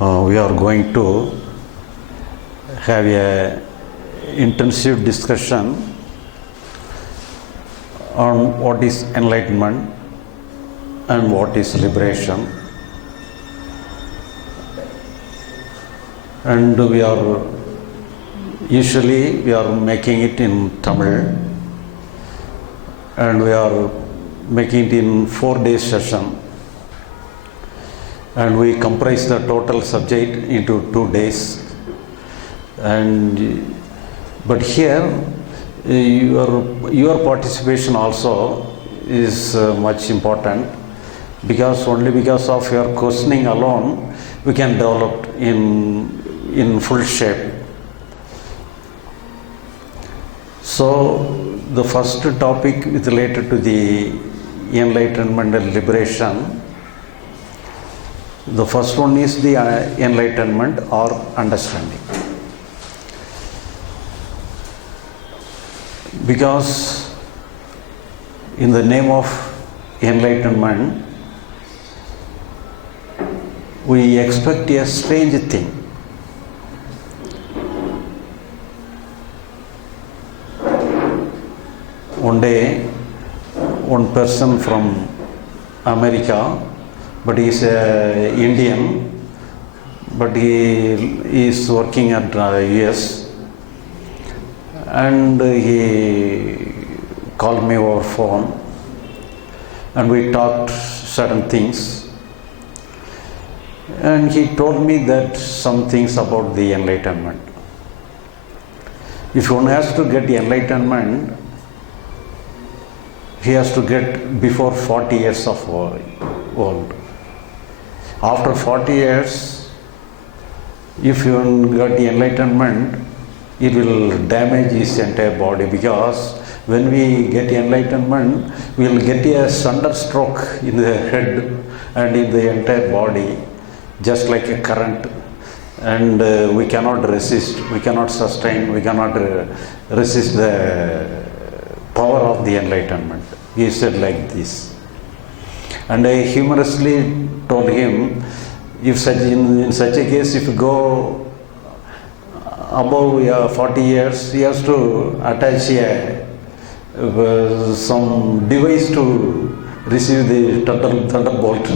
we are going to have a intensive discussion on what is enlightenment and what is liberation, and we are making it in Tamil, and we are making it in 4-day session, and we comprise the total subject into 2 days. But here your participation also is much important, because only because of your questioning alone we can develop in full shape. So the first topic is related to the enlightenment and liberation. The first one is the enlightenment or understanding. Because in the name of enlightenment, we expect a strange thing. One day, one person from America, but he is an Indian, but he is working at US, and he called me over phone, and we talked certain things, and he told me that some things about the enlightenment. If one has to get the enlightenment, he has to get before 40 years of old. After 40 years, if you got the enlightenment, it will damage his entire body, because when we get enlightenment, we will get a thunderstroke in the head and in the entire body, just like a current, and we cannot resist, we cannot sustain, we cannot resist the power of the enlightenment. He said like this. And I humorously told him, if in such a case, if you go above 40 years, he has to attach some device to receive the thunderbolt,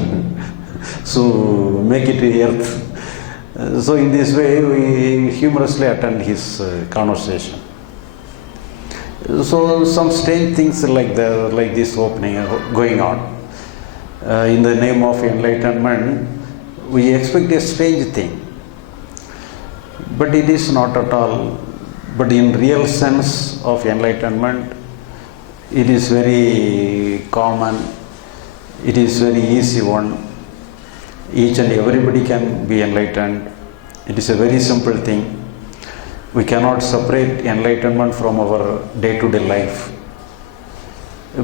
so make it earth. So in this way, we humorously attend his conversation. So some strange things like this going on. In the name of enlightenment, we expect a strange thing, but it is not at all. But in real sense of enlightenment, it is very common, it is very easy one. Each and everybody can be enlightened. It is a very simple thing. We cannot separate enlightenment from our day-to-day life.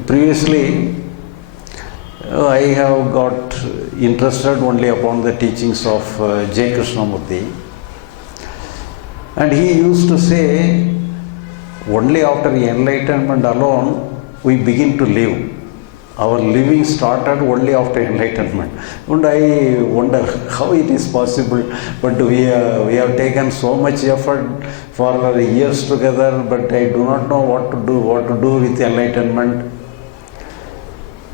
Previously, I have got interested only upon the teachings of J. Krishnamurti, and he used to say, only after enlightenment alone we begin to live. Our living started only after enlightenment. And I wonder how it is possible, but we have taken so much effort for years together, but I do not know what to do with enlightenment.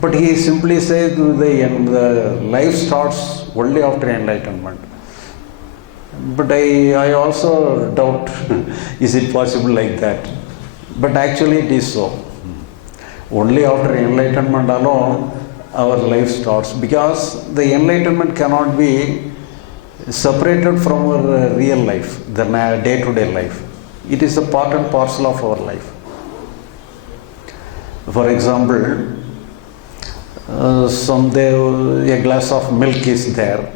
But he simply says the life starts only after enlightenment. But I also doubt, is it possible like that? But actually it is so. Only after enlightenment alone our life starts, because the enlightenment cannot be separated from our real life, the day-to-day life. It is a part and parcel of our life. For example, someday a glass of milk is there.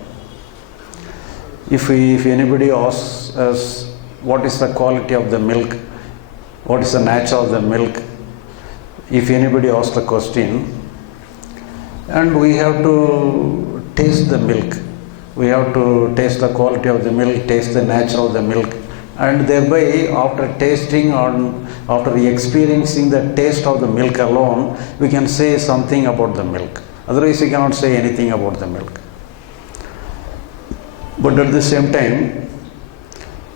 If anybody asks us what is the quality of the milk, what is the nature of the milk, if anybody asks the question, and we have to taste the milk, we have to taste the quality of the milk, taste the nature of the milk, and thereby after tasting or after experiencing the taste of the milk alone, we can say something about the milk. Otherwise we cannot say anything about the milk. But at the same time,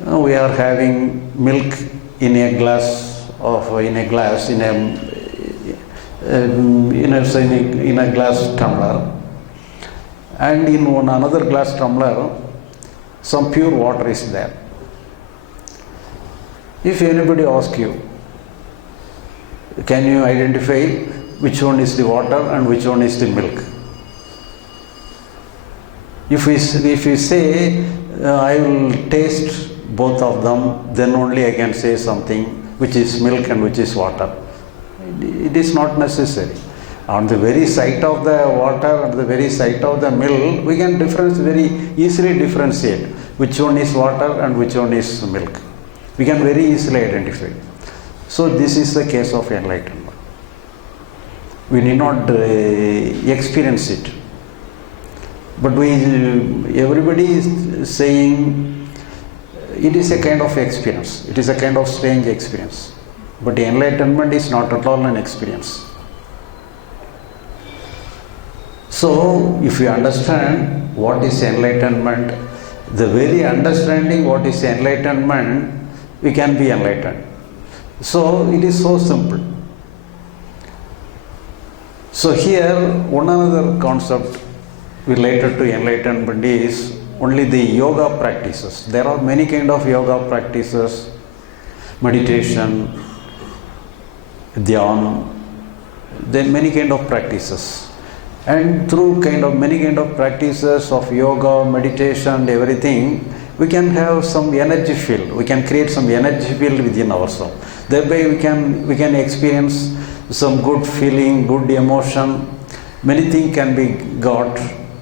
we are having milk in a glass in a glass tumbler, and in another glass tumbler some pure water is there. If anybody asks you, can you identify which one is the water and which one is the milk? If we say I will taste both of them, then only I can say something which is milk and which is water. It is not necessary. On the very sight of the water and the very sight of the milk, we can very easily differentiate which one is water and which one is milk. We can very easily identify. So this is the case of enlightenment. We need not experience it. But everybody is saying it is a kind of experience. It is a kind of strange experience. But enlightenment is not at all an experience. So, if you understand what is enlightenment, the very understanding what is enlightenment, we can be enlightened. So, it is so simple. So, here one another concept related to enlightenment is only the yoga practices. There are many kind of yoga practices, meditation, dhyana, there are many kind of practices. And through many kind of practices of yoga, meditation and everything, we can have some energy field. We can create some energy field within ourselves. Thereby we can experience some good feeling, good emotion. Many things can be got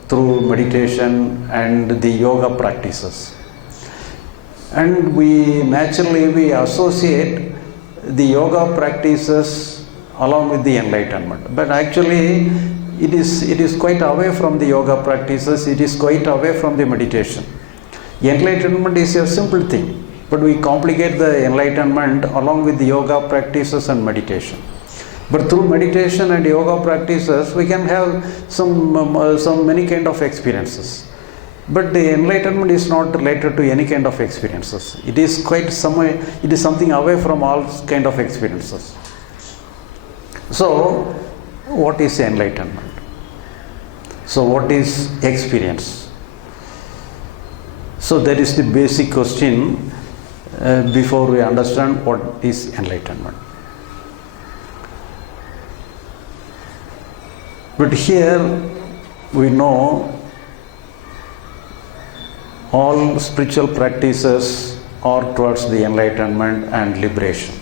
through meditation and the yoga practices. And we associate the yoga practices along with the enlightenment. But actually it is quite away from the yoga practices, it is quite away from the meditation. Enlightenment is a simple thing, but we complicate the enlightenment along with the yoga practices and meditation. But through meditation and yoga practices, we can have some many kind of experiences. But the enlightenment is not related to any kind of experiences. It is something away from all kind of experiences. So, what is enlightenment? So, what is experience? So, that is the basic question before we understand what is enlightenment. But here we know all spiritual practices are towards the enlightenment and liberation.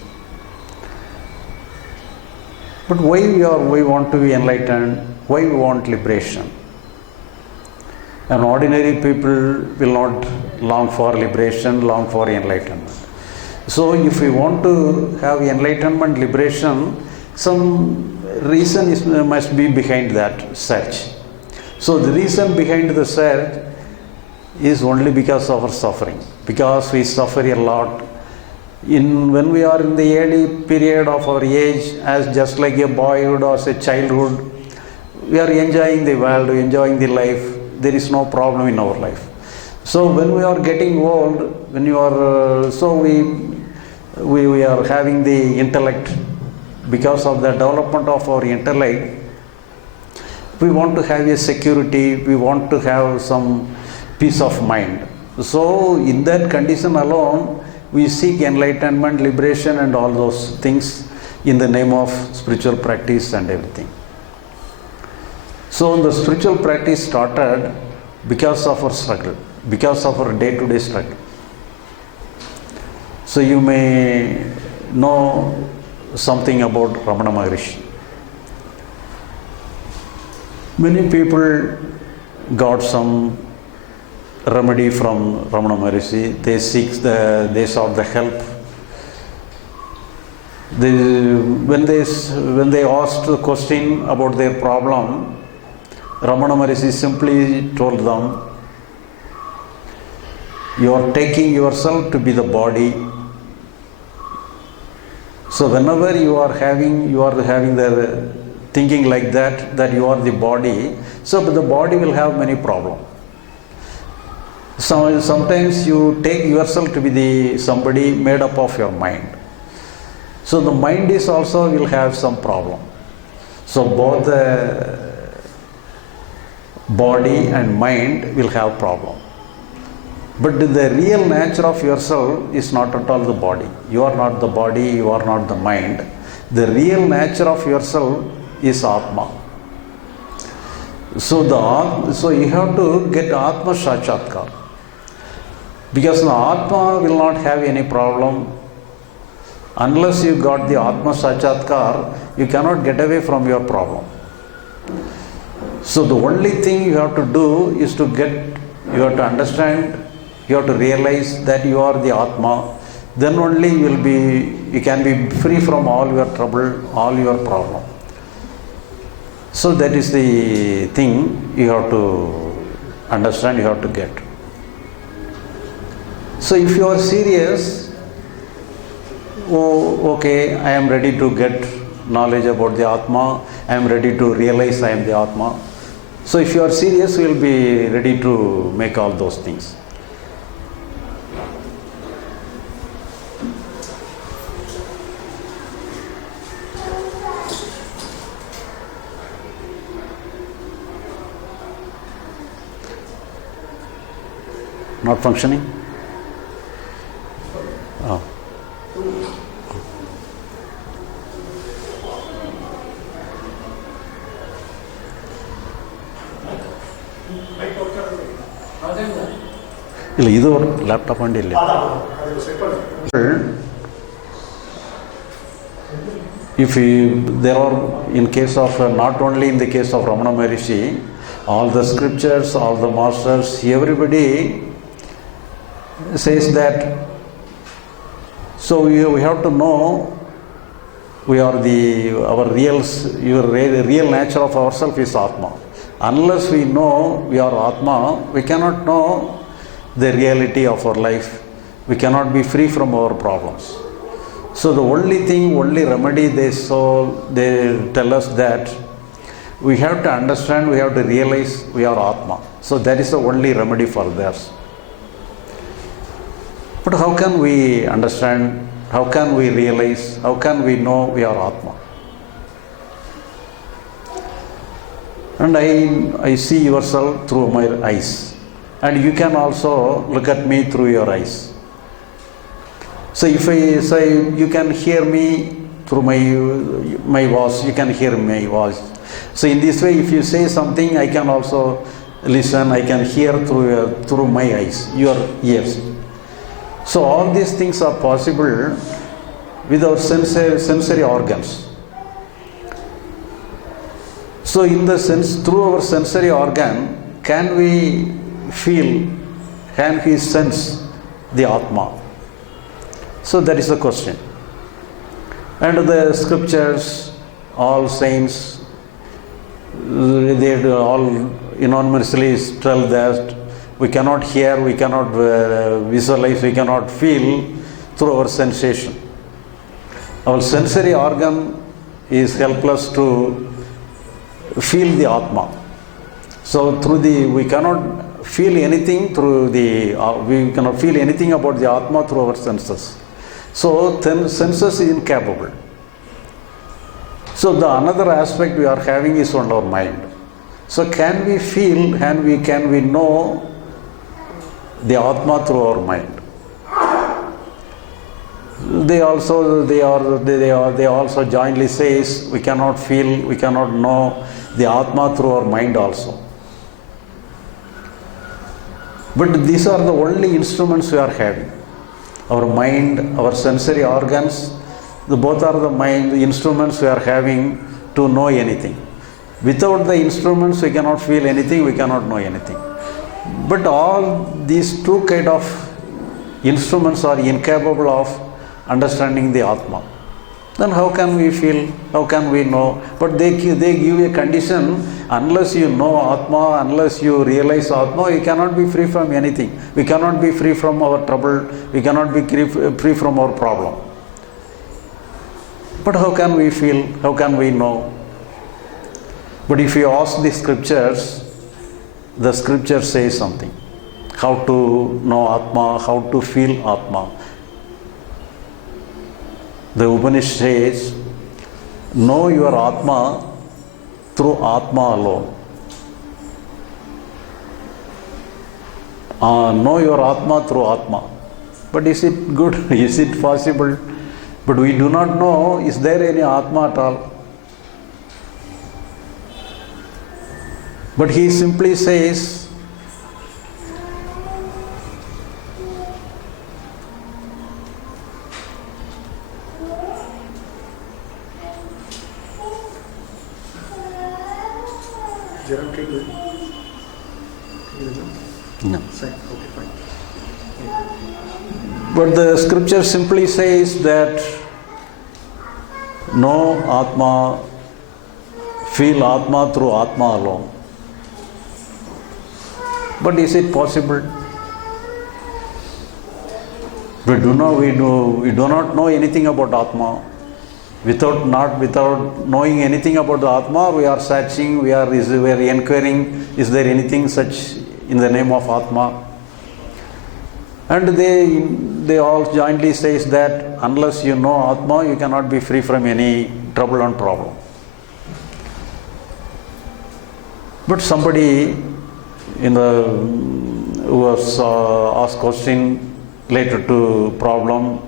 But why we want to be enlightened? Why we want liberation? And ordinary people will not long for liberation, long for enlightenment. So if we want to have enlightenment, liberation, some reason must be behind that search. So the reason behind the search is only because of our suffering, because we suffer a lot. When we are in the early period of our age, as just like a boyhood or a childhood, we are enjoying the world, enjoying the life. There is no problem in our life. So when we are getting old, we are having the intellect. Because of the development of our intellect, we want to have a security, we want to have some peace of mind. So in that condition alone, we seek enlightenment, liberation and all those things in the name of spiritual practice and everything. So the spiritual practice started because of our struggle, because of our day-to-day struggle. So you may know something about Ramana Maharishi. Many people got some remedy from Ramana Maharishi. They sought the help. When they asked the question about their problem, Ramana Maharishi simply told them, you are taking yourself to be the body. So whenever you are having the thinking like that you are the body, so the body will have many problems. So sometimes you take yourself to be the somebody made up of your mind. So the mind is also will have some problem. So both the body and mind will have problem. But the real nature of yourself is not at all the body. You are not the body, you are not the mind. The real nature of yourself is Atma. So you have to get Atma Sakshatkar. Because the Atma will not have any problem. Unless you got the Atma Sakshatkar, you cannot get away from your problem. So the only thing you have to do is you have to understand, you have to realize that you are the Atma. Then only you can be free from all your trouble, all your problem. So that is the thing you have to understand, you have to get. So if you are serious, oh, okay, I am ready to get knowledge about the Atma, I am ready to realize I am the Atma. So if you are serious, you will be ready to make all those things. Not functioning? Oh. ಇಲ್ಲ ಇದು laptop ಅಂಡಿ ಇಲ್ಲ. If there are, in case of, not only in the case of Ramana Maharishi, all the scriptures, all the masters, everybody says that, so we have to know we are our real nature of ourselves is Atma. Unless we know we are Atma, we cannot know the reality of our life. We cannot be free from our problems. So the only remedy they tell us that we have to understand, we have to realize we are Atma. So that is the only remedy for theirs. But how can we understand, how can we realize, how can we know we are Atma? And I see yourself through my eyes. And you can also look at me through your eyes. So if I say you can hear me through my voice, you can hear my voice. So in this way, if you say something, I can also listen, I can hear through my eyes, your ears. So all these things are possible with our sensory organs. So in the sense, through our sensory organ, can we feel, can we sense the Atma? So that is the question. And the scriptures, all saints, they all unanimously tell that we cannot hear, we cannot visualize, we cannot feel through our sensation. Our sensory organ is helpless to feel the Atma. So we cannot feel anything we cannot feel anything about the Atma through our senses. So then senses is incapable. So the another aspect we are having is on our mind. So can we feel, can we know the Atma through our mind? They also jointly says we cannot feel, we cannot know the Atma through our mind also. But these are the only instruments we are having. Our mind, our sensory organs, both are the instruments we are having to know anything. Without the instruments, we cannot feel anything, we cannot know anything. But all these two kind of instruments are incapable of understanding the Atma. Then how can we feel? How can we know? But they give a condition, unless you know Atma, unless you realize Atma, you cannot be free from anything. We cannot be free from our trouble, we cannot be free from our problem. But how can we feel? How can we know? But if you ask the scriptures say something. how to know Atma, how to feel Atma. The Upanishad says, know your Atma through Atma alone. Know your Atma through Atma. But is it good? Is it possible? But we do not know, is there any Atma at all? But he simply says, no. But the scripture simply says that know Atma, feel Atma through Atma alone. But is it possible? We do not know anything about Atma. Without knowing anything about the Atma, we are searching, we are inquiring, is there anything such in the name of Atma? And they all jointly says that unless you know Atma, you cannot be free from any trouble and problem. But somebody who was asked question related to problem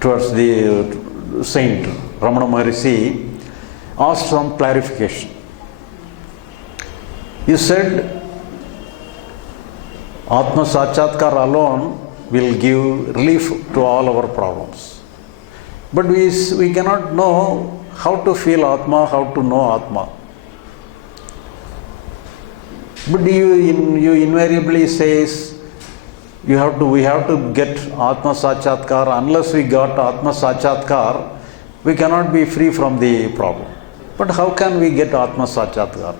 towards the Saint Ramana Maharishi, asked some clarification. He said, Atma Sakshatkar alone will give relief to all our problems. But we cannot know how to feel Atma, how to know Atma. But you invariably says we have to get Atma Sakshatkar. Unless we got Atma Sakshatkar, we cannot be free from the problem. But how can we get Atma Sakshatkar?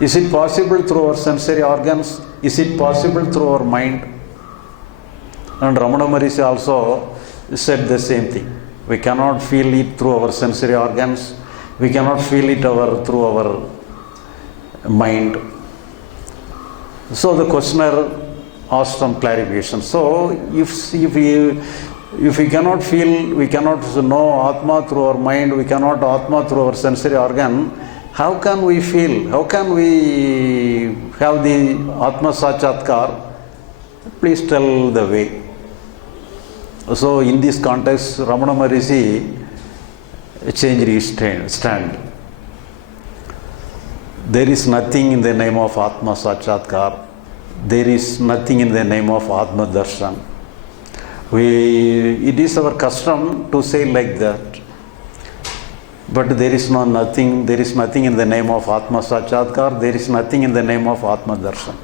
Is it possible through our sensory organs? Is it possible through our mind? And Ramana Maharishi also said the same thing. We cannot feel it through our sensory organs. We cannot feel it through our mind. So the questioner asked some clarification. So if we cannot feel, we cannot know Atma through our mind, we cannot Atma through our sensory organ, how can we feel? How can we have the Atma Sakshatkar? Please tell the way. So in this context, Ramana Maharishi changed his stand. There is nothing in the name of Atma Sakshatkar. There is nothing in the name of Atma Darshan. It is our custom to say like that. But there is nothing in the name of Atma Sakshatkar, there is nothing in the name of Atma Darshan.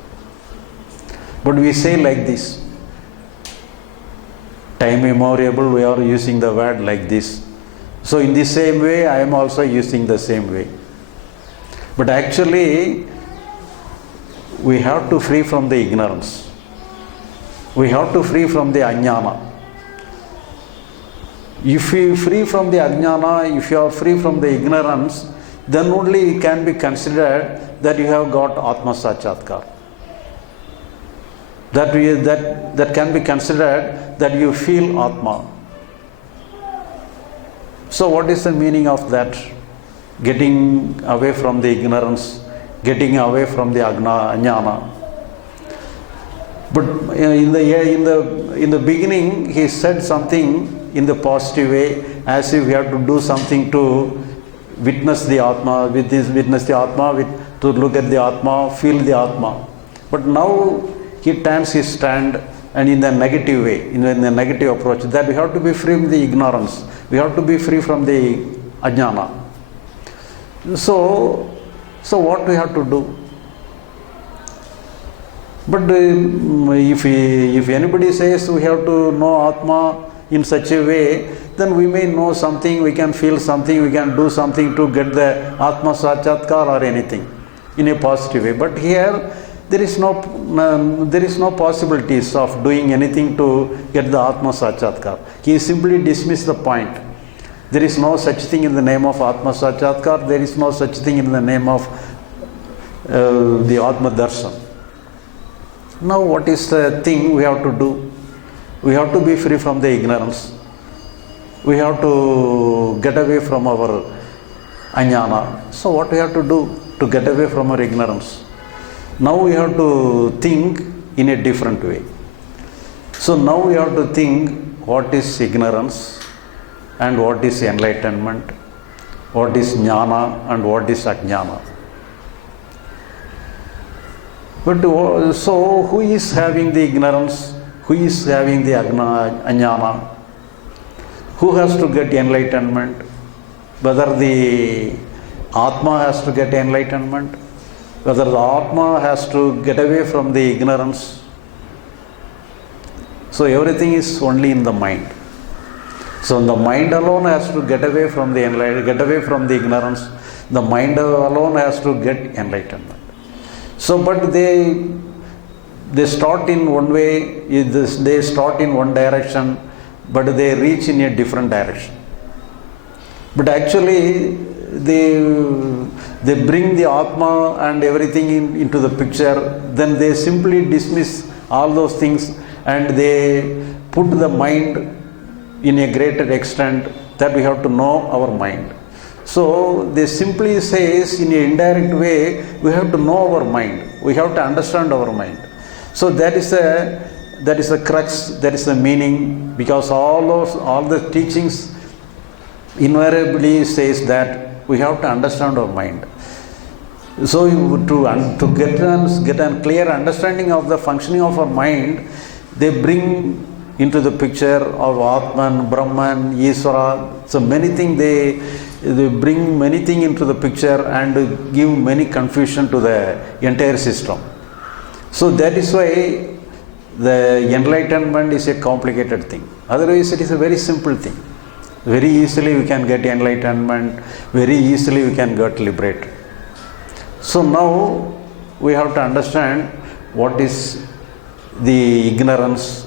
But we say like this. Time immemorial, we are using the word like this. So in the same way, I am also using the same way. But actually, we have to free from the ignorance. We have to free from the ajnana. If you free from the ajnana, if you are free from the ignorance, then only it can be considered that you have got Atma Sakshatkar. That can be considered that you feel Atma. So what is the meaning of that? Getting away from the ignorance, getting away from the ajnana. But in the beginning, he said something in the positive way, as if we have to do something to witness the Atma, to look at the Atma, feel the Atma. But now he turns his stand, and in the negative way, in the negative approach, that we have to be free from the ignorance, we have to be free from the ajnana. So what we have to do? But if anybody says we have to know Atma in such a way, then we may know something, we can feel something, we can do something to get the Atma Sakshatkar or anything in a positive way. But here there is no possibilities of doing anything to get the Atma Sakshatkar. He simply dismissed the point. There is no such thing in the name of Atma Sakshatkar, there is no such thing in the name of the Atma Darshan. Now what is the thing we have to do? We have to be free from the ignorance. We have to get away from our ajnana. So what we have to do to get away from our ignorance? Now we have to think in a different way. So now we have to think what is ignorance and what is enlightenment, what is jnana and what is ajnana. But so who is having the ignorance? Who is having the ajnana? Who has to get enlightenment? Whether the Atma has to get enlightenment, whether the Atma has to get away from the ignorance. So everything is only in the mind. So the mind alone has to get away from the ignorance. The mind alone has to get enlightenment. So, but they start in one way, they start in one direction, but they reach in a different direction. But actually, they bring the Atma and everything into the picture, then they simply dismiss all those things and they put the mind in a greater extent that we have to know our mind. So they simply says in an indirect way, we have to know our mind, we have to understand our mind. So that is the crux, that is the meaning, because all the teachings invariably says that we have to understand our mind. So to get a clear understanding of the functioning of our mind, they bring into the picture of Atman, Brahman, Ishvara. So many things they bring many things into the picture and give many confusion to the entire system. So that is why the enlightenment is a complicated thing. Otherwise it is a very simple thing. Very easily we can get enlightenment, very easily we can get liberated. So now we have to understand what is the ignorance,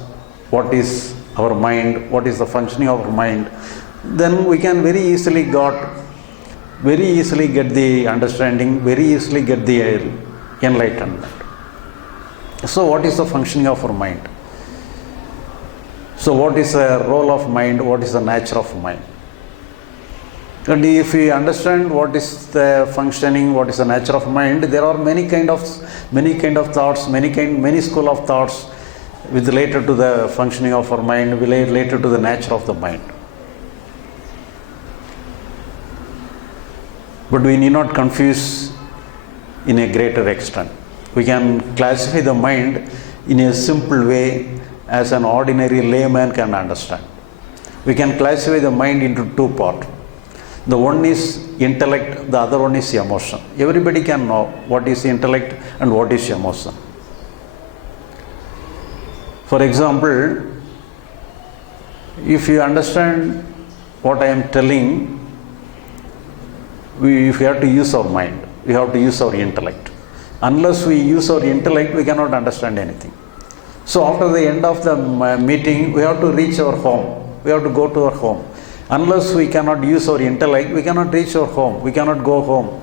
what is our mind, what is the functioning of our mind. Then we can very easily get the understanding, very easily get the enlightenment. So what is the functioning of our mind? So what is the role of mind? What is the nature of mind? And if we understand what is the functioning, what is the nature of mind, there are many kind of thoughts, many school of thoughts with related to the functioning of our mind, related to the nature of the mind. But we need not confuse in a greater extent. We can classify the mind in a simple way as an ordinary layman can understand. We can classify the mind into two parts. The one is intellect, the other one is emotion. Everybody can know what is intellect and what is emotion. For example, if you understand what I am telling, if we have to use our mind, we have to use our intellect. Unless we use our intellect, we cannot understand anything. So after the end of the meeting, we have to reach our home. We have to go to our home. Unless we cannot use our intellect, we cannot reach our home. We cannot go home.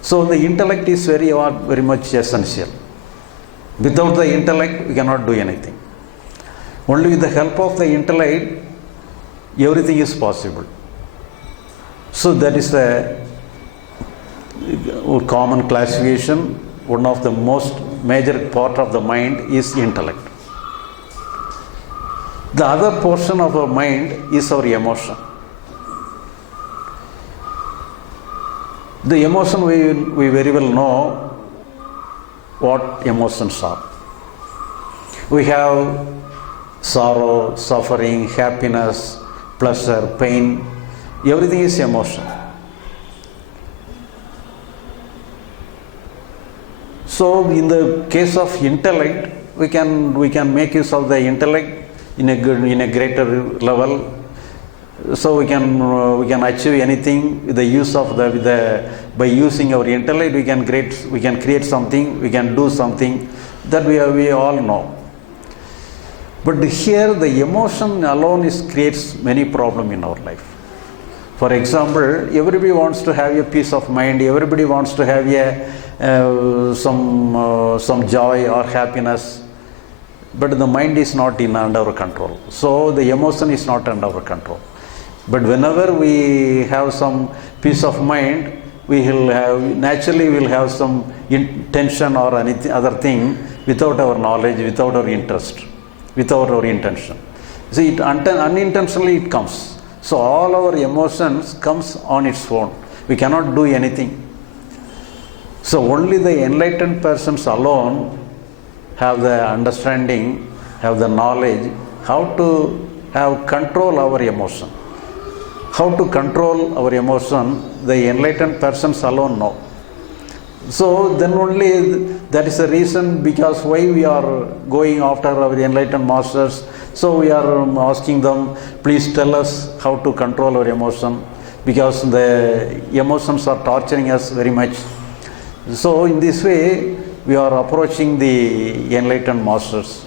So the intellect is very much essential. Without the intellect, we cannot do anything. Only with the help of the intellect, everything is possible. So that is the common classification. One of the most major part of the mind is intellect. The other portion of our mind is our emotion. The emotion we very well know what emotions are. We have sorrow, suffering, happiness, pleasure, pain. Everything is emotion. So in the case of intellect, we can make use of the intellect in a greater level. So we can achieve anything with the use of by using our intellect. We can create something, we can do something that we all know. But here the emotion alone creates many problems in our life. For example, everybody wants to have a peace of mind, everybody wants to have some joy or happiness, but the mind is not under our control. So the emotion is not under our control. But whenever we have some peace of mind, we will have, naturally we will have some tension or anything other thing without our knowledge, without our interest, without our intention. See, unintentionally it comes. So all our emotions comes on its own. We cannot do anything. So only the enlightened persons alone have the understanding, have the knowledge how to have control our emotion. How to control our emotion, the enlightened persons alone know. So then only that is the reason because why we are going after our enlightened masters. So we are asking them, please tell us how to control our emotion, because the emotions are torturing us very much. So in this way we are approaching the enlightened masters.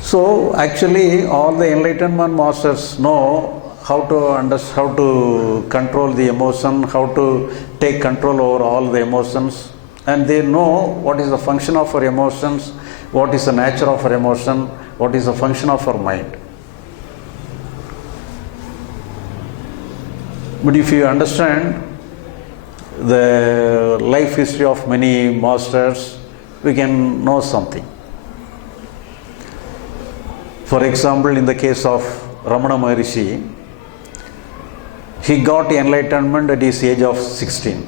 So actually all the enlightenment masters know how to control the emotion, how to take control over all the emotions, and they know what is the function of our emotions, what is the nature of our emotion, what is the function of our mind. But if you understand the life history of many masters, we can know something. For example, in the case of Ramana Maharishi, he got enlightenment at his age of 16.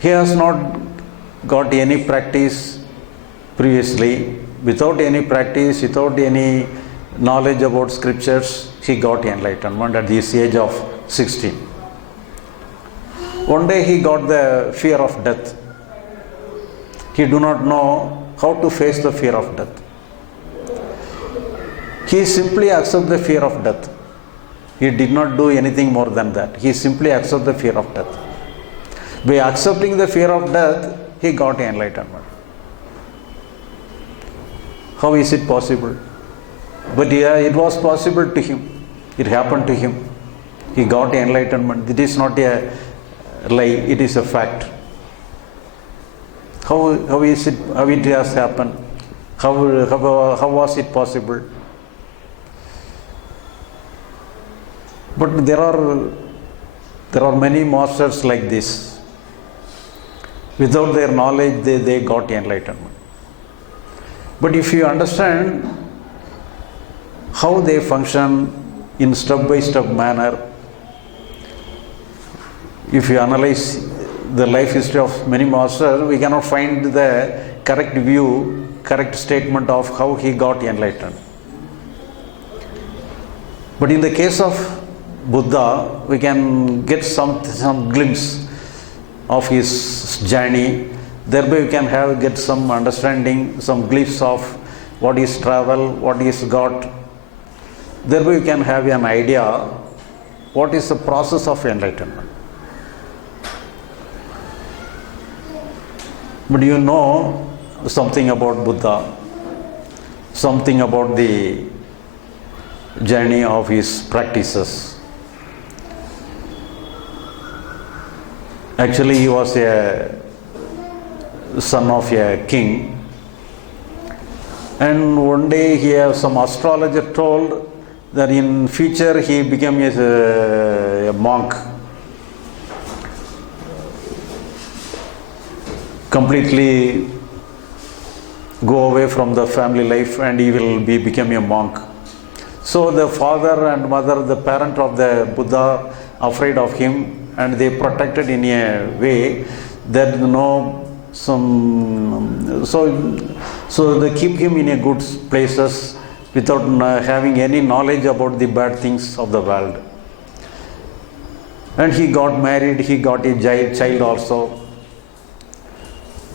He has not got any practice previously. Without any practice, without any knowledge about scriptures, he got enlightenment at this age of 16. One day he got the fear of death. He do not know how to face the fear of death. He simply accepted the fear of death. He did not do anything more than that. He simply accepted the fear of death. By accepting the fear of death, he got enlightenment. How is it possible? But yeah, it was possible to him. It happened to him. He got enlightenment. It is not a lie, it is a fact. How is it? How it has happened? How was it possible? But there are many masters like this. Without their knowledge, they got enlightenment. But if you understand how they function in step-by-step manner, if you analyze the life history of many masters, we cannot find the correct view, correct statement of how he got enlightened. But in the case of Buddha, we can get some glimpse of his journey. Thereby we can get some understanding, some glimpse of what is travel, what is got. Thereby we can have an idea what is the process of enlightenment. But you know something about Buddha, something about the journey of his practices. Actually, he was a son of a king, and one day some astrologer told that in future he became a monk, completely go away from the family life, and he will become a monk. So the father and mother, the parent of the Buddha, afraid of him, and they protected in a way that so they keep him in a good places without having any knowledge about the bad things of the world. And he got married, he got a child also.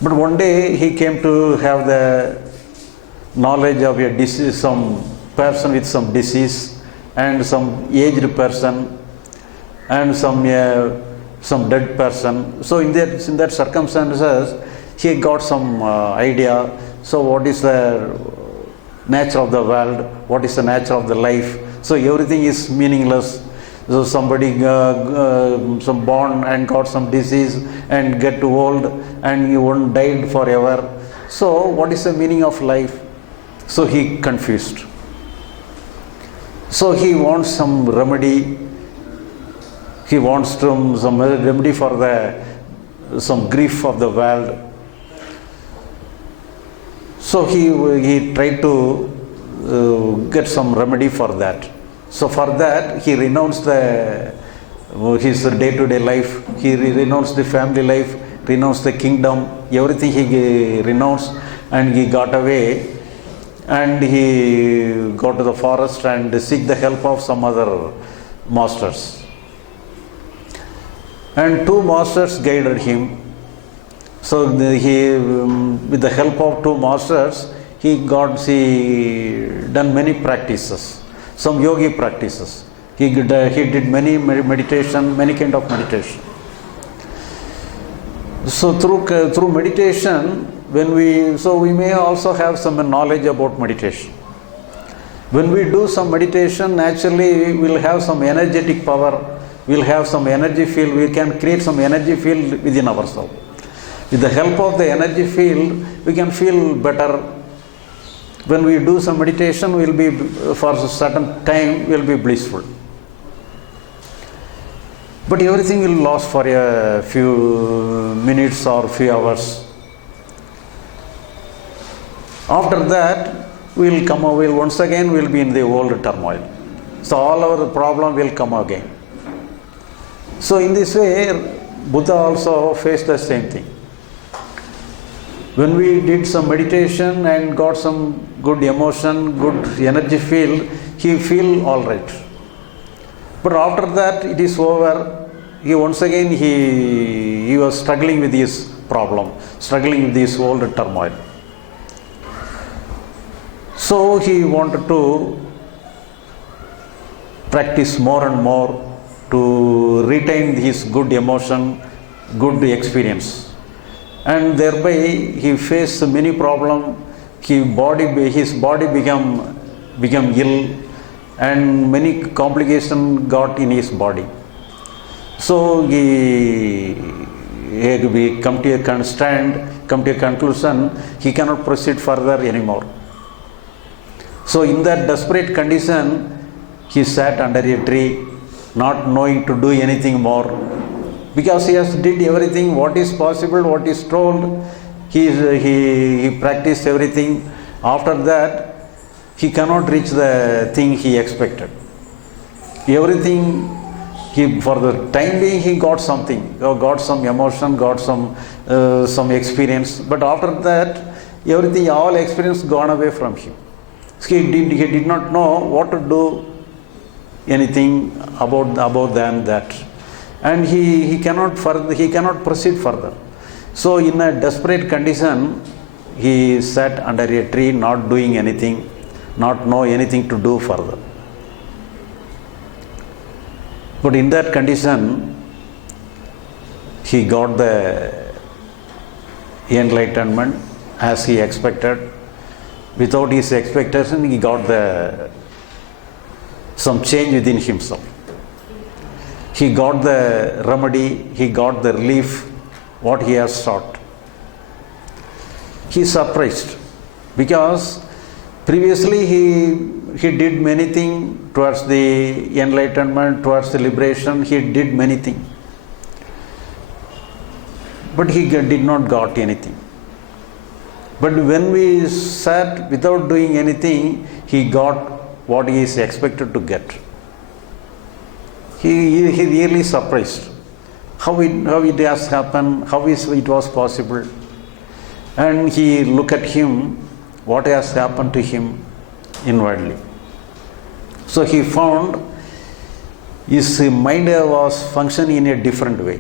But one day he came to have the knowledge of a disease, some person with some disease, and some aged person, and some dead person. So in that circumstances, he got some idea. So what is the nature of the world? What is the nature of the life? So everything is meaningless. So somebody some born and got some disease and get too old and you won't died forever. So what is the meaning of life? So he confused. So he wants some remedy. He wants some remedy for some grief of the world. So he tried to get some remedy for that. So for that he renounced his day-to-day life. He renounced the family life, renounced the kingdom, everything he renounced, and he got away. And he go to the forest and seek the help of some other masters. And two masters guided him. So with the help of two masters, he done many practices, some yogi practices. He did many meditation, many kind of meditation. So through meditation, we may also have some knowledge about meditation. When we do some meditation, naturally we will have some energetic power, we will have some energy field, we can create some energy field within ourselves. With the help of the energy field, we can feel better. When we do some meditation, we will be, for a certain time, we will be blissful. But everything will last for a few minutes or few hours. After that, once again we'll be in the old turmoil. So all our problem will come again. So in this way, Buddha also faced the same thing. When we did some meditation and got some good emotion, good energy field, he feel all right. But after that, it is over. Once again he was struggling with his problem, struggling with this old turmoil. So he wanted to practice more and more to retain his good emotion, good experience. And thereby he faced many problems. His body became ill, and many complications got in his body. So he come to a conclusion, he cannot proceed further anymore. So in that desperate condition, he sat under a tree, not knowing to do anything more, because he has did everything what is possible, what is told. He practiced everything. After that, he cannot reach the thing he expected. Everything, for the time being, he got something, got some emotion, got some experience. But after that, everything, all experience gone away from him. He did not know what to do, anything about than that, and he cannot proceed further. So in a desperate condition, he sat under a tree, not doing anything, not know anything to do further. But in that condition, he got the enlightenment as he expected. Without his expectation, he got some change within himself. He got the remedy, he got the relief, what he has sought. He is surprised because previously he did many things towards the enlightenment, towards the liberation. He did many things, but he did not got anything. But when we sat without doing anything, he got what he is expected to get. He really surprised how it has happened, how it was possible. And he looked at him, what has happened to him inwardly. So he found his mind was functioning in a different way.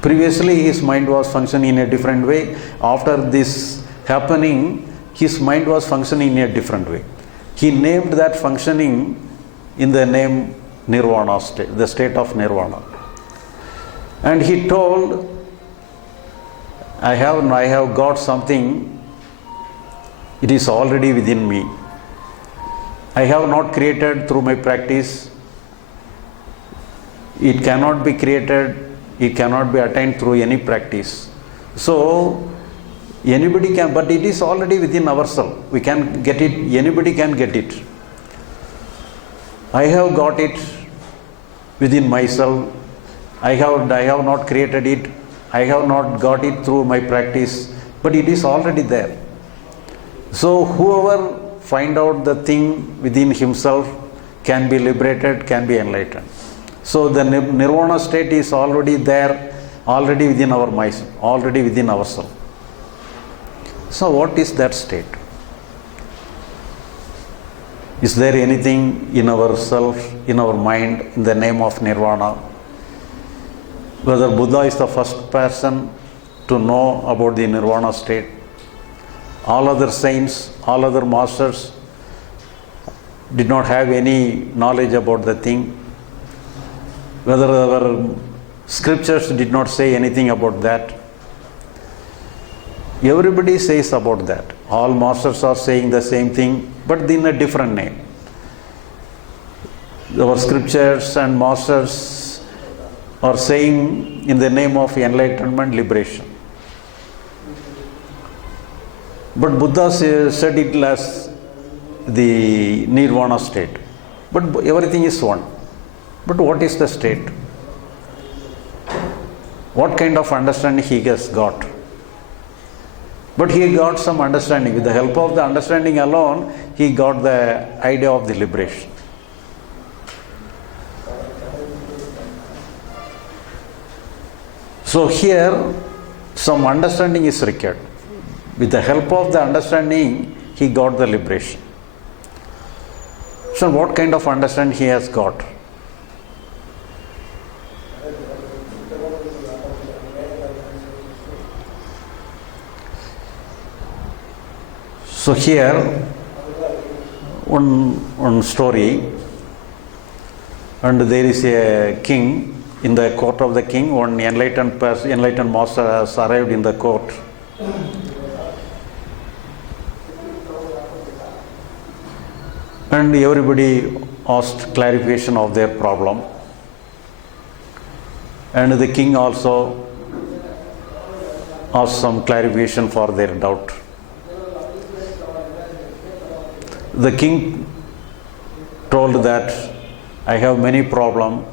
Previously his mind was functioning in a different way. After this happening, his mind was functioning in a different way. He named that functioning in the name Nirvana state, the state of Nirvana. And he told, I have got something, it is already within me. I have not created through my practice. It cannot be created, it cannot be attained through any practice. So, anybody can, but it is already within ourselves. We can get it, anybody can get it. I have got it within myself. I have not created it. I have not got it through my practice, but it is already there. So whoever find out the thing within himself can be liberated, can be enlightened. So the nirvana state is already there, already within our minds, already within ourselves. So what is that state? Is there anything in ourself, in our mind, in the name of nirvana? Whether Buddha is the first person to know about the nirvana state, all other saints, all other masters did not have any knowledge about the thing, whether our scriptures did not say anything about that. Everybody says about that. All masters are saying the same thing, but in a different name. Our scriptures and masters are saying in the name of enlightenment, liberation. But Buddha said it as the nirvana state. But everything is one. But what is the state? What kind of understanding he has got? But he got some understanding. With the help of the understanding alone, he got the idea of the liberation. So here, some understanding is required. With the help of the understanding, he got the liberation. So what kind of understanding he has got? So here, one story, and there is a king. In the court of the king, one enlightened master has arrived in the court. And everybody asked clarification of their problem. And the king also asked some clarification for their doubt. The king told that, I have many problems,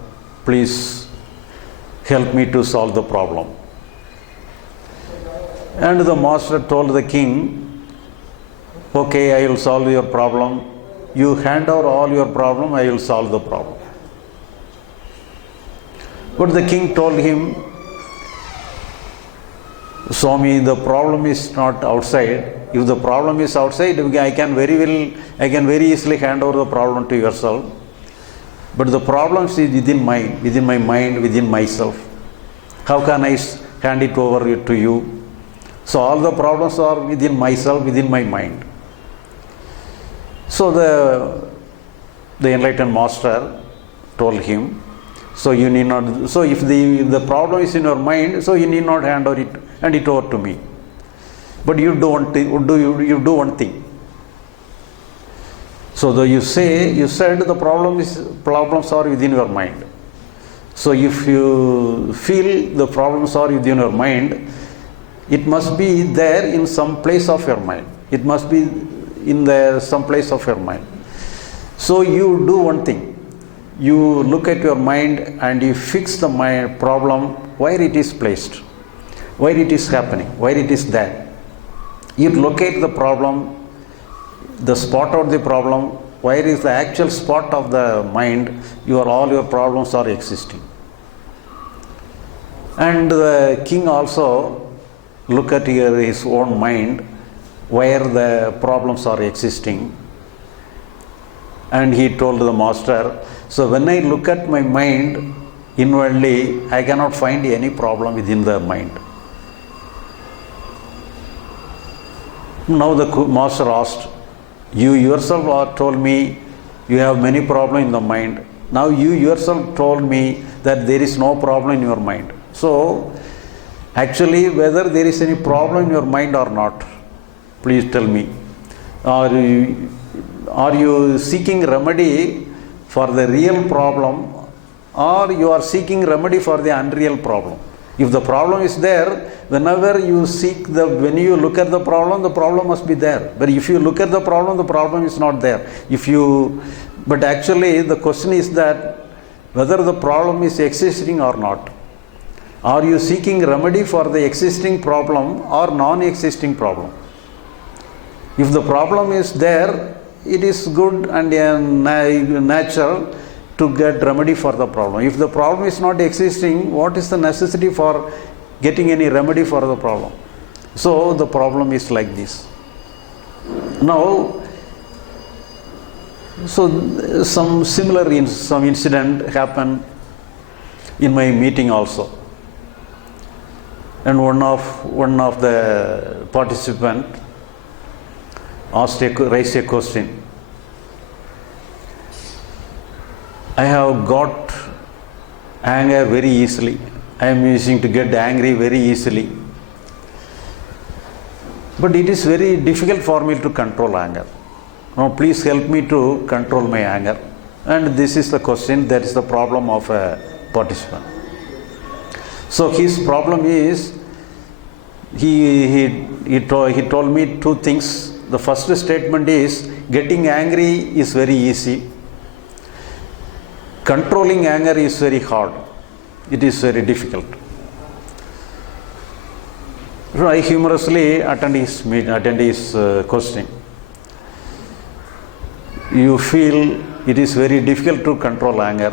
please help me to solve the problem. And the master told the king, okay, I will solve your problem. You hand over all your problem, I will solve the problem. But the king told him, Swami, the problem is not outside. If the problem is outside, I can very easily hand over the problem to yourself. But the problem is within my mind, within myself. How can I hand it over to you? So all the problems are within myself, within my mind. So the enlightened master told him, so you need not. So if the problem is in your mind, so you need not hand it over to me. But you do one thing. So though you said the problems are within your mind. So if you feel the problems are within your mind, it must be there in some place of your mind. It must be in some place of your mind. So you do one thing. You look at your mind and you fix the problem where it is placed, where it is happening, where it is there. You locate the problem, the spot of the problem, where is the actual spot of the mind, all your problems are existing. And the king also look at his own mind, where the problems are existing. And he told the master, so when I look at my mind inwardly, I cannot find any problem within the mind. Now the master asked, you yourself told me you have many problems in the mind. Now you yourself told me that there is no problem in your mind. So actually whether there is any problem in your mind or not, please tell me. Or Are you seeking remedy for the real problem, or you are seeking remedy for the unreal problem? If the problem is there, whenever you when you look at the problem must be there. But if you look at the problem is not there. But actually the question is that whether the problem is existing or not. Are you seeking remedy for the existing problem or non-existing problem? If the problem is there, it is good and natural to get remedy for the problem. If the problem is not existing, what is the necessity for getting any remedy for the problem? So the problem is like this. Now, so some incident happened in my meeting also, and one of the participant raised a question. I have got anger very easily. I am using to get angry very easily. But it is very difficult for me to control anger. Now please help me to control my anger. And this is the question, that is the problem of a participant. So his problem is, he told me two things. The first statement is, getting angry is very easy. Controlling anger is very hard. It is very difficult. So I humorously attend his questioning. You feel it is very difficult to control anger.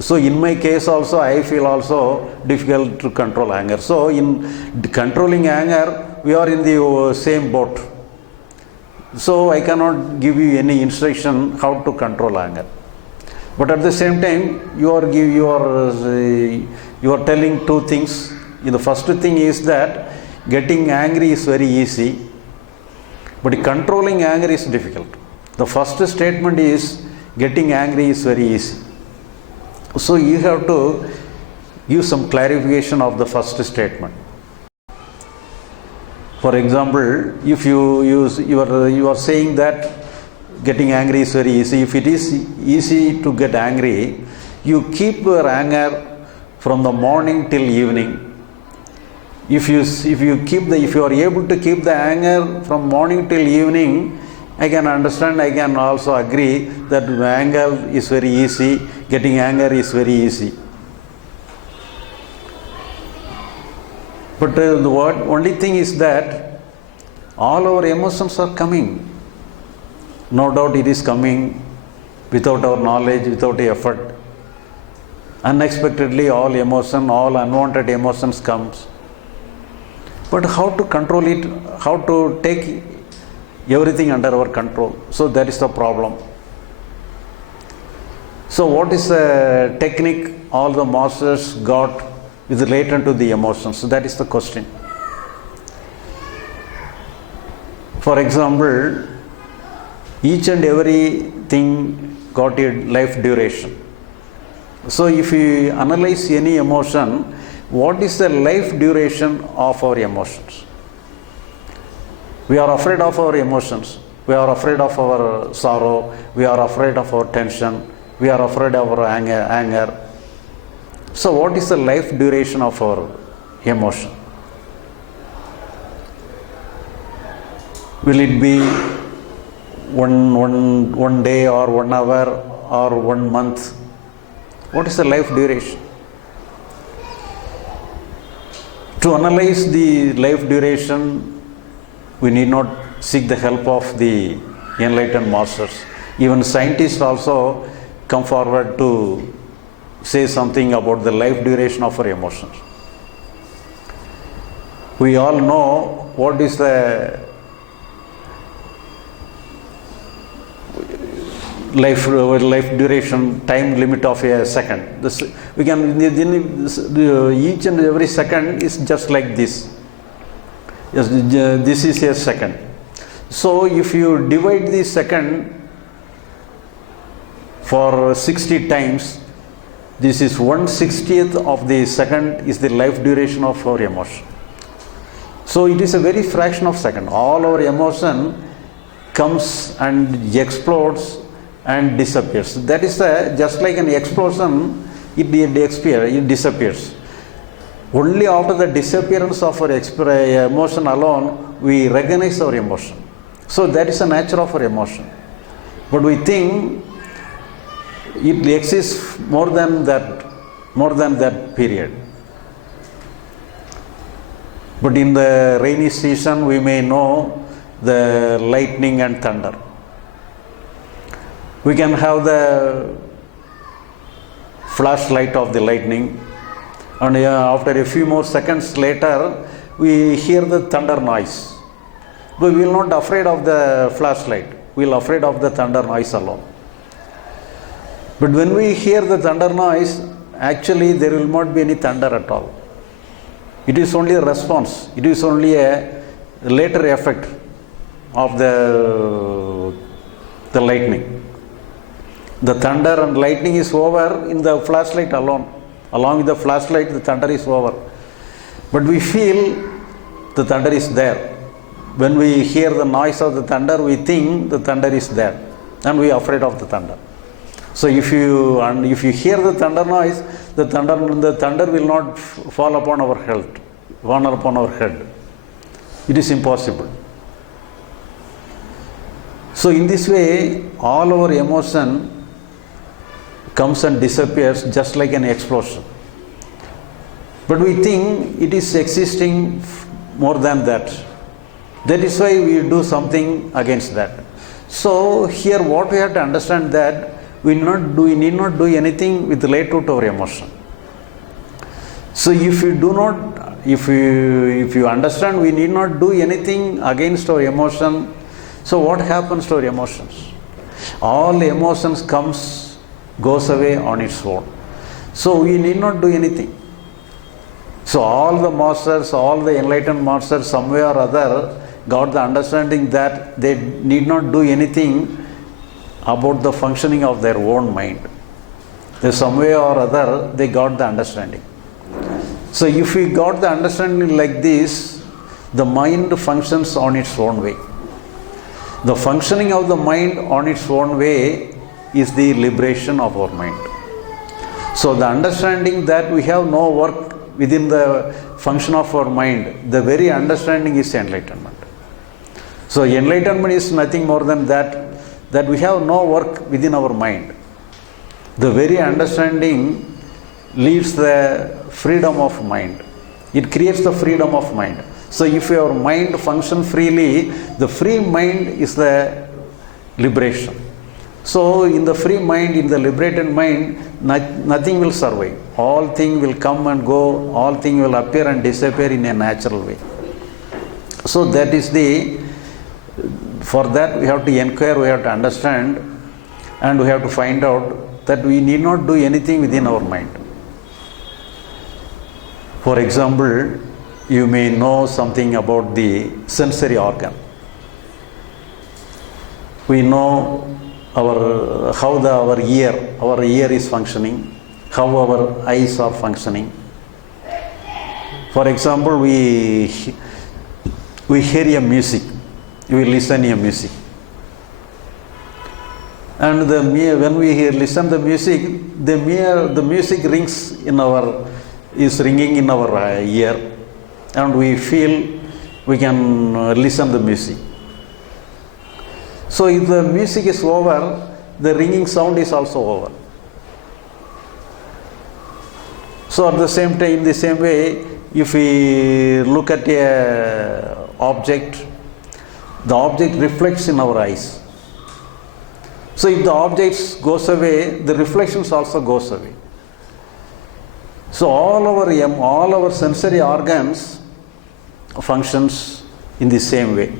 So in my case also, I feel also difficult to control anger. So in controlling anger, we are in the same boat. So I cannot give you any instruction how to control anger. But at the same time, you are telling two things. The first thing is that getting angry is very easy, but controlling anger is difficult. The first statement is, getting angry is very easy. So you have to give some clarification of the first statement. For example, if you are saying that getting angry is very easy. If it is easy to get angry, you keep your anger from the morning till evening. If you are able to keep the anger from morning till evening, I can understand, I can also agree that anger is very easy, getting anger is very easy. But the only thing is that all our emotions are coming. No doubt it is coming without our knowledge, without effort. Unexpectedly all unwanted emotions comes. But how to control it, how to take everything under our control? So that is the problem. So what is the technique all the masters got with related to the emotions? So that is the question. For example, each and everything got a life duration. So if you analyze any emotion, what is the life duration of our emotions? We are afraid of our emotions. We are afraid of our sorrow. We are afraid of our tension. We are afraid of our anger. So what is the life duration of our emotion? Will it be one day or 1 hour or 1 month? What is the life duration? To analyze the life duration, we need not seek the help of the enlightened masters. Even scientists also come forward to say something about the life duration of our emotions. We all know what is the life duration, time limit of a second. Each and every second is just like this. Yes, this is a second. So if you divide the second for 60 times, this is 1/60th of the second is the life duration of our emotion. So it is a very fraction of second. All our emotion comes and explodes and disappears. That is just like an explosion, it disappears. Only after the disappearance of our emotion alone, we recognize our emotion. So that is the nature of our emotion. But we think it exists more than that period. But in the rainy season, we may know the lightning and thunder. We can have the flashlight of the lightning, and after a few more seconds later, we hear the thunder noise. But we will not afraid of the flashlight. We will afraid of the thunder noise alone. But when we hear the thunder noise, actually there will not be any thunder at all. It is only a response. It is only a later effect of the lightning. The thunder and lightning is over in the flashlight alone. Along with the flashlight, the thunder is over. But we feel the thunder is there. When we hear the noise of the thunder, we think the thunder is there, and we are afraid of the thunder. So if you hear the thunder noise, the thunder will not fall upon our head. It is impossible. So in this way, all our emotion comes and disappears just like an explosion. But we think it is existing more than that. That is why we do something against that. So here what we have to understand that we need not do anything with related to our emotion. So if you understand we need not do anything against our emotion, so what happens to our emotions? All emotions goes away on its own. So we need not do anything. So all the masters, all the enlightened masters, somewhere or other, got the understanding that they need not do anything about the functioning of their own mind. Some way or other, they got the understanding. So if we got the understanding like this, the mind functions on its own way. The functioning of the mind on its own way is the liberation of our mind. So the understanding that we have no work within the function of our mind, the very understanding is enlightenment. So enlightenment is nothing more than that we have no work within our mind. The very understanding leads the freedom of mind. It creates the freedom of mind. So if your mind functions freely, the free mind is the liberation. So in the free mind, in the liberated mind, nothing will survive. All things will come and go, all things will appear and disappear in a natural way. So that is for that we have to inquire, we have to understand, and we have to find out that we need not do anything within our mind. For example, you may know something about the sensory organ. We know how our ear is functioning, how our eyes are functioning. For example, we hear a music, we listen to music, and when we listen to music, the music is ringing in our ear, and we feel we can listen to music. So if the music is over, the ringing sound is also over. So at the same time, in the same way, if we look at an object, the object reflects in our eyes. So if the object goes away, the reflections also goes away. So all our sensory organs functions in the same way.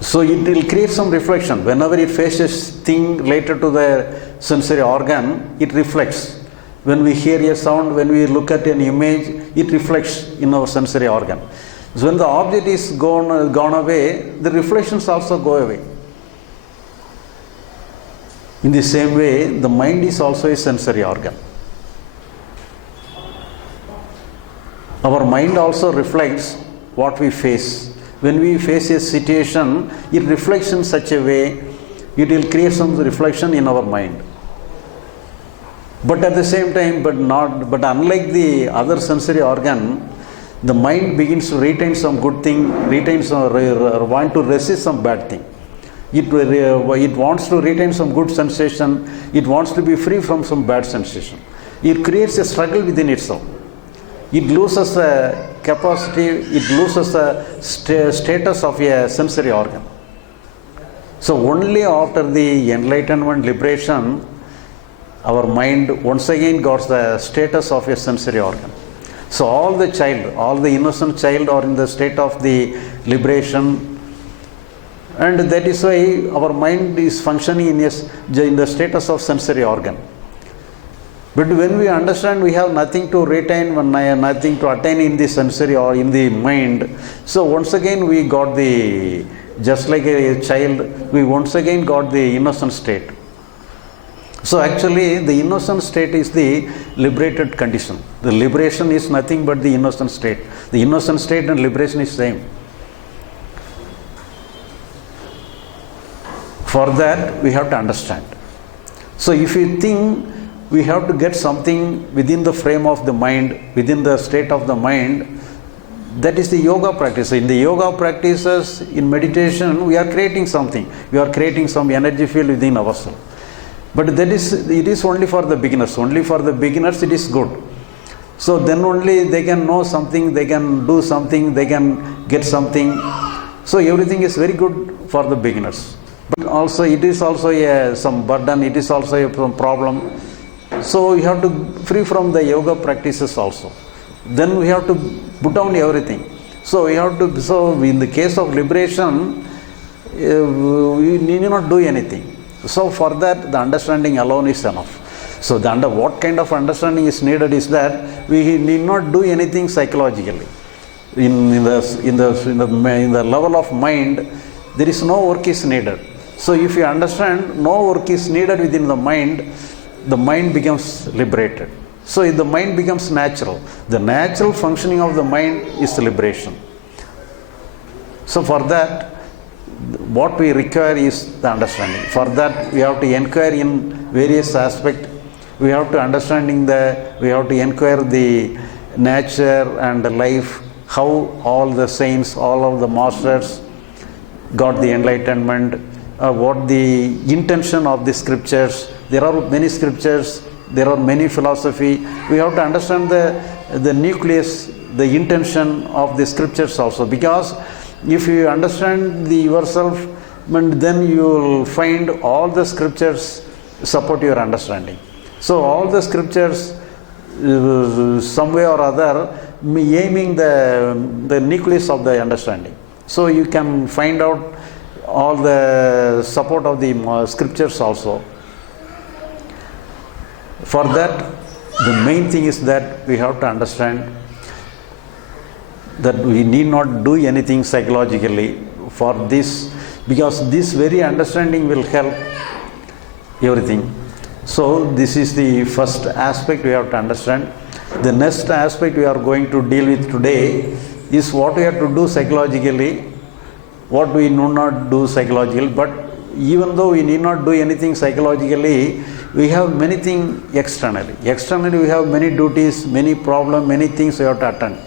So it will create some reflection. Whenever it faces thing related to the sensory organ, it reflects. When we hear a sound, when we look at an image, it reflects in our sensory organ. So when the object is gone away, the reflections also go away. In the same way, the mind is also a sensory organ. Our mind also reflects what we face. when we face a situation, it reflects in such a way, it will create some reflection in our mind. But at the same time, but unlike the other sensory organ, the mind begins to retain some good thing, want to resist some bad thing. It wants to retain some good sensation. It wants to be free from some bad sensation. It creates a struggle within itself. It loses the capacity, it loses the status of a sensory organ. So only after the enlightenment, liberation, our mind once again got the status of a sensory organ. So all the innocent child are in the state of the liberation, and that is why our mind is functioning in the status of sensory organ. But when we understand we have nothing to retain, nothing to attain in the sensory or in the mind, so once again we got just like a child, we once again got the innocent state. So actually the innocent state is the liberated condition. The liberation is nothing but the innocent state. The innocent state and liberation is same. For that we have to understand. So if you think we have to get something within the frame of the mind, within the state of the mind, that is the yoga practice. In the yoga practices, in meditation, we are creating something. We are creating some energy field within ourselves. But it is only for the beginners. Only for the beginners it is good. So then only they can know something, they can do something, they can get something. So everything is very good for the beginners. But also it is also some burden, it is also some problem. So you have to free from the yoga practices also. Then we have to put down everything. So in the case of liberation, we need not do anything. So for that, the understanding alone is enough. So what kind of understanding is needed is that we need not do anything psychologically. In the level of mind, there is no work is needed. So if you understand no work is needed within the mind becomes liberated. So if the mind becomes natural, the natural functioning of the mind is liberation. So for that, what we require is the understanding. For that, we have to inquire in various aspects. We have to inquire the nature and the life, how all the saints, all of the masters got the enlightenment, what the intention of the scriptures. There are many scriptures, there are many philosophy. We have to understand the nucleus, the intention of the scriptures also, because if you understand yourself, then you will find all the scriptures support your understanding. So all the scriptures, some way or other, aiming the nucleus of the understanding. So you can find out all the support of the scriptures also. For that, the main thing is that we have to understand that we need not do anything psychologically for this, because this very understanding will help everything. So this is the first aspect we have to understand. The next aspect we are going to deal with today is what we have to do psychologically, what we do not do psychologically. But even though we need not do anything psychologically, we have many things externally. Externally we have many duties, many problems, many things we have to attend.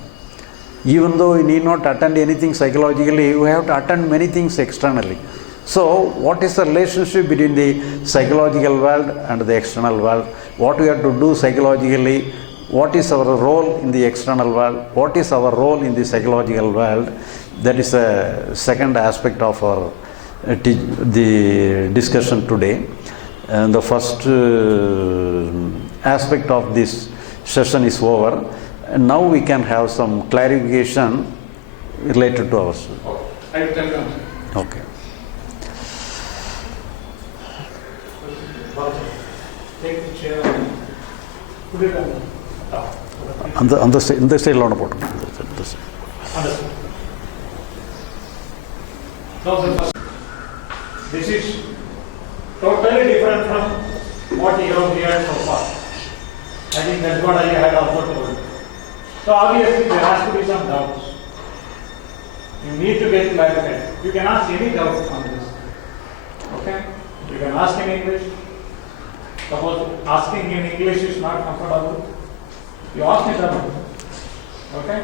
Even though we need not attend anything psychologically, we have to attend many things externally. So what is the relationship between the psychological world and the external world? What we have to do psychologically? What is our role in the external world? What is our role in the psychological world? That is the second aspect of our the discussion today. And the first aspect of this session is over. And now we can have some clarification related to our. Okay. Take the chair and put it on top. In the side load. Understood. Now the first, this is totally different from what you have heard so far. I think that's what I had also told. So obviously there has to be some doubts. You need to get clarified. You can ask any doubt on this. Okay? You can ask in English. Suppose asking in English is not comfortable, you ask in Tamil. Okay?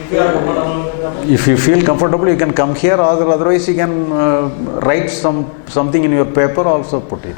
If you are comfortable with Tamil. If you feel comfortable, you can come here, or otherwise you can write something in your paper, also put it.